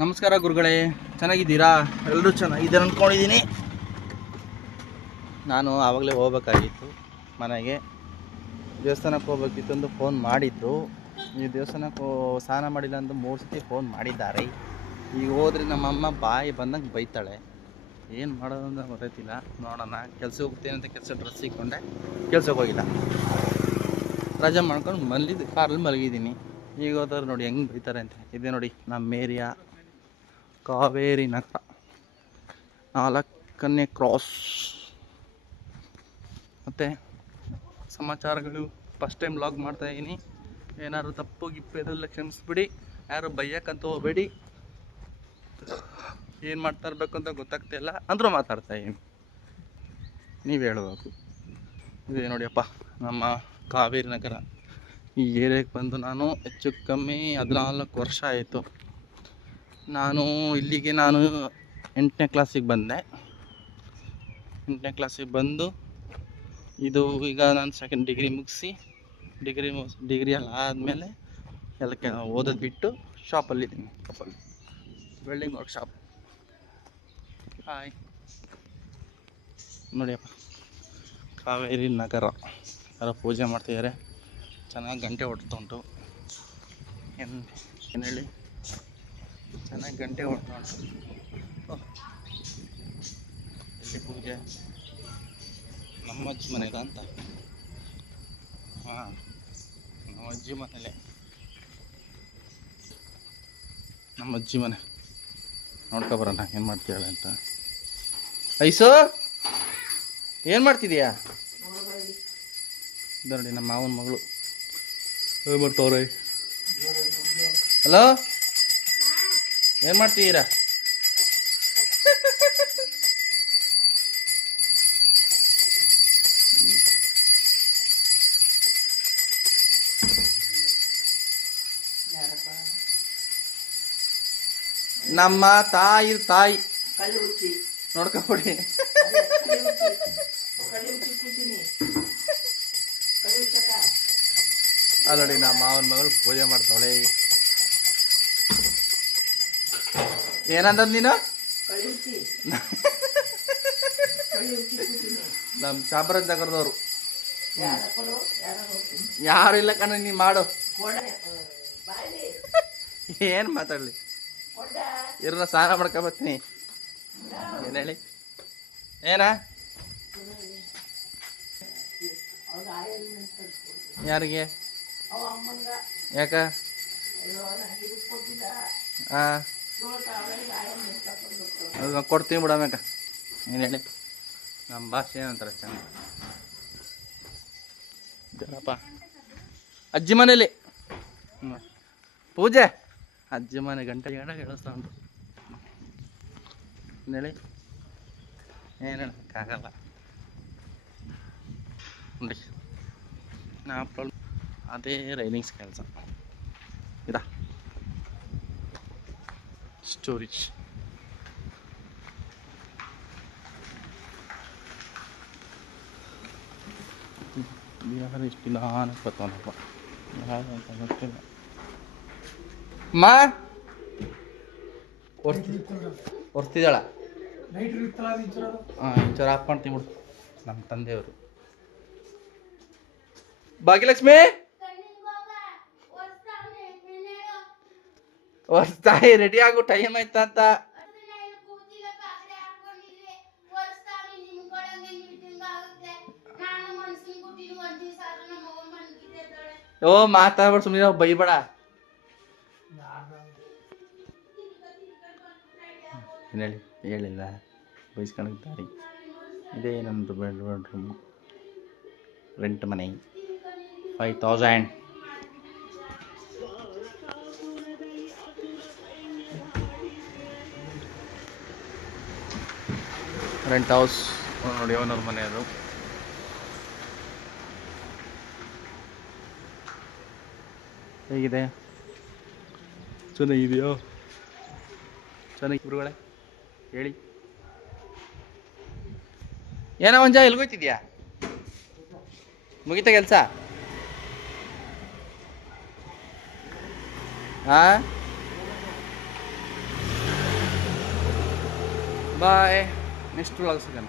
ನಮಸ್ಕಾರ ಗುರುಗಳೇ, ಚೆನ್ನಾಗಿದ್ದೀರಾ? ಎಲ್ಲರೂ ಚೆನ್ನಾಗಿದ್ದಾರೆ ಅಂದ್ಕೊಂಡಿದ್ದೀನಿ. ನಾನು ಆವಾಗಲೇ ಹೋಗ್ಬೇಕಾಗಿತ್ತು ಮನೆಗೆ, ದೇವಸ್ಥಾನಕ್ಕೆ ಹೋಗ್ಬೇಕಿತ್ತು ಅಂತ ಫೋನ್ ಮಾಡಿದ್ರು. ಈ ದೇವಸ್ಥಾನಕ್ಕೆ ಸ್ನಾನ ಮಾಡಿಲ್ಲ ಅಂತ 3 ಸತಿ ಫೋನ್ ಮಾಡಿದ್ದಾರೆ. ಈಗ ಹೋದ್ರೆ ನಮ್ಮಮ್ಮ ಬಾಯಿ ಬಂದಂಗೆ ಬೈತಾಳೆ. ಏನು ಮಾಡೋದು ಅಂತ ಗೊತ್ತಾಯ್ತಿಲ್ಲ. ನೋಡೋಣ. ಕೆಲ್ಸಕ್ಕೆ ಹೋಗ್ತೇನೆ ಅಂತ ಕೆಲಸ ಡ್ರೆಸ್ ಸಿಕ್ಕೊಂಡೆ, ಕೆಲ್ಸಕ್ಕೆ ಹೋಗಿಲ್ಲ. ರಜೆ ಮಾಡ್ಕೊಂಡು ಕಾರಲ್ಲಿ ಮಲಗಿದ್ದೀನಿ. ಈಗ ಹೋದ್ರೆ ನೋಡಿ ಹೆಂಗೆ ಬೈತಾರೆ ಅಂತ. ಇದೆ ನೋಡಿ ನಮ್ಮ ಏರಿಯಾ, ಕಾವೇರಿ ನಗರ, 4ನೇ ಕ್ರಾಸ್. ಮತ್ತು ಸಮಾಚಾರಗಳು ಫಸ್ಟ್ ಟೈಮ್ ವ್ಲಾಗ್ ಮಾಡ್ತಾಯಿದ್ದೀನಿ. ಏನಾದ್ರು ತಪ್ಪು ಗಿಪ್ಪೆಲ್ಲ ಕ್ಷಮಿಸ್ಬಿಡಿ, ಯಾರು ಬೈಯಕ್ಕಂತ ಹೋಗಬೇಡಿ. ಏನು ಮಾಡ್ತಾ ಇರಬೇಕು ಅಂತ ಗೊತ್ತಾಗ್ತಾಯಿಲ್ಲ, ಅಂದರೂ ಮಾತಾಡ್ತಾಯಿದ್ದೀನಿ, ನೀವು ಹೇಳಬೇಕು. ಇದೆ ನೋಡಿಯಪ್ಪ ನಮ್ಮ ಕಾವೇರಿ ನಗರ. ಈ ಏರಿಯಾಕ್ಕೆ ಬಂದು ನಾನು ಹೆಚ್ಚು ಕಮ್ಮಿ 14 ವರ್ಷ ಆಯಿತು. ಇಲ್ಲಿಗೆ 8ನೇ ಕ್ಲಾಸಿಗೆ ಬಂದೆ. 8ನೇ ಕ್ಲಾಸಿಗೆ ಬಂದು ಇದು ಈಗ ನಾನು ಸೆಕೆಂಡ್ ಡಿಗ್ರಿ ಮುಗಿಸಿ, ಡಿಗ್ರಿ ಎಲ್ಲ ಆದಮೇಲೆ ಎಲ್ಲ ಓದೋದು ಬಿಟ್ಟು ಶಾಪಲ್ಲಿದ್ದೀನಿ. Welding workshop. ಹಾಯ್ ನೋಡಿಯಪ್ಪ ಕಾವೇರಿ ನಗರ. ಯಾರೋ ಪೂಜೆ ಮಾಡ್ತಿದ್ದಾರೆ, ಚೆನ್ನಾಗಿ ಗಂಟೆ ಹೊಡ್ತಾ ಉಂಟು. ಏನು ಹೇಳಿ, ಚೆನ್ನಾಗಿ ಗಂಟೆ ಹೊಡ್ತಾ ಉಂಟು. ಎಲ್ಲಿ ಪೂಜೆ? ನಮ್ಮ ಅಜ್ಜಿ ಮನೆಗ ಅಂತ. ಹಾಂ, ನಮ್ಮ ಅಜ್ಜಿ ಮನೇಲೆ, ನಮ್ಮ ಅಜ್ಜಿ ಮನೆ. ನೋಡ್ಕೊಬರೋಣ ಏನು ಮಾಡ್ತೀಯಾಳೆ ಅಂತ. ಐಸು ಏನು ಮಾಡ್ತಿದೀಯಾ? ನೋಡಿ ನಮ್ಮ ಮಾವನ ಮಗಳು ಬರ್ತಾವ್ರೆ. ಹಲೋ, ಏನು ಮಾಡ್ತಿದ್ದೀರಾ? ನಮ್ಮ ತಾಯಿ ನೋಡ್ಕೊಬಿಡಿ. ಅಲ್ಲಡಿ ನಮ್ಮ ಮಾವನ ಮಗಳು ಪೂಜೆ ಮಾಡ್ತಾವಳೆ. ಏನಂದ ನೀನು? ನಮ್ಮ ಚಾಮರಾಜನಗರದವರು. ಯಾರು ಇಲ್ಲ ಕಣ, ನೀ ಮಾಡು. ಏನು ಮಾತಾಡಲಿ, ಇರೋ ಸ್ನಾನ ಮಾಡ್ಕೊಬತ್ತೀನಿ. ಏನು ಹೇಳಿ, ಏನ? ಯಾರಿಗೆ? ಯಾಕ? ಹಾಂ, ಕೊಡ್ತೀನಿ ಬಿಡಮ್ಯಾಕ. ಏನು ಹೇಳಿ, ನಮ್ಮ ಭಾಷೆ ಏನಂತಾರೆ ಚೆನ್ನಾಗಪ್ಪ. ಅಜ್ಜಿ ಮನೇಲಿ ಪೂಜೆ, ಅಜ್ಜಿ ಮನೆ ಗಂಟೆ ಕೇಳಿಸ್ತಾ ಉಂಟು. ಹೇಳಿ, ಏನು ಹೇಳೋಕ್ಕಾಗಲ್ಲ ನೋಡಿ. ಅದೇ ರೈನಿಂಗ್ಸ್ ಕೆಲಸ ಇದಾ ಸ್ಟೋರೇಜ್. ಯಾರು ಇಷ್ಟಿಲ್ಲ ಅನ್ಕೋತಾನಪ್ಪ, ಯಾರು ಅಂತ ಗೊತ್ತಿಲ್ಲ. ಹೊರ್ತಿದ್ದಾಳ? ಹಾಂ, ಇಂಚರ ಆಫ್ ಮಾಡ್ತೀವಿ ಬಿಡು. ನಮ್ಮ ತಂದೆಯವರು. ಭಾಗ್ಯಲಕ್ಷ್ಮಿ ಹೊಸ್ತಾಯಿ ರೆಡಿ ಆಗು, ಟೈಮ್ ಆಯ್ತಾ ಅಂತ. ಓ ಮಾತಾಡ್ಬೇಡ, ಸುಮ್ಮನೆ ಬೈಬೇಡ. ಹೇಳಿ, ಹೇಳಿಲ್ಲ ಬೈಸ್ಕೊಂಡಿದ್ದಾರೆ. ಇದೇ ನಮ್ಮದು ಬೆಡ್ರೂಮ್, ರೆಂಟ್ ಮನೆ, 5000. ರೆಂಟ್ ಹೌಸ್ ನೋಡಿ, ಓನರ್ ಮನೆ ಅದು. ಹೇಗಿದೆ? ಚೆನ್ನಾಗಿದೆಯೋ? ಚೆನ್ನಾಗಿ ಗುರುಗಳೇ ಹೇಳಿ. ಏನೋ ಒಂಜ ಎಲ್ಗೋಯ್ತಿದ್ಯಾ? ಮುಗಿತ ಕೆಲಸ? ಹಾಂ, ಬಾಯ್, ನೆಕ್ಸ್ಟ್ ವ್ಲಾಗ್ ಸಿಗೋಣ.